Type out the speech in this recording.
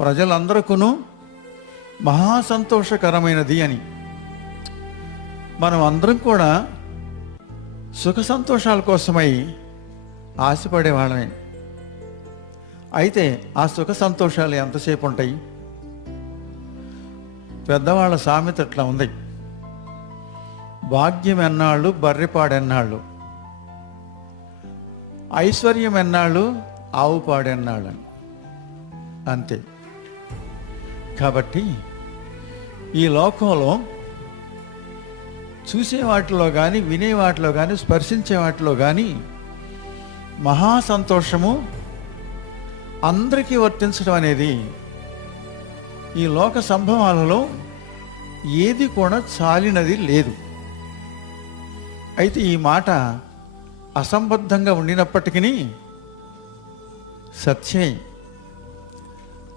ప్రజలందరికీ మహా సంతోషకరమైనది అని. మనం అందరం కూడా సుఖ సంతోషాల కోసమై ఆశపడేవాళ్ళమే. అయితే ఆ సుఖ సంతోషాలు ఎంతసేపు ఉంటాయి? పెద్దవాళ్ళ సామెత ఇట్లా ఉంది: భాగ్యం ఎన్నాళ్ళు, బర్రెపాడెన్నాళ్ళు, ఐశ్వర్యం ఎన్నాళ్ళు, ఆవు పాడెన్నాళ్ళు. అంతే. కాబట్టి ఈ లోకంలో చూసే వాటిలో కానీ, వినే వాటిలో కానీ, స్పర్శించే వాటిలో కానీ మహా సంతోషము అందరికీ వర్తించడం అనేది ఈ లోక సంభవాలలో ఏది కూడా చాలినది లేదు. అయితే ఈ మాట అసంబద్ధంగా ఉండినప్పటికీ సత్యమే.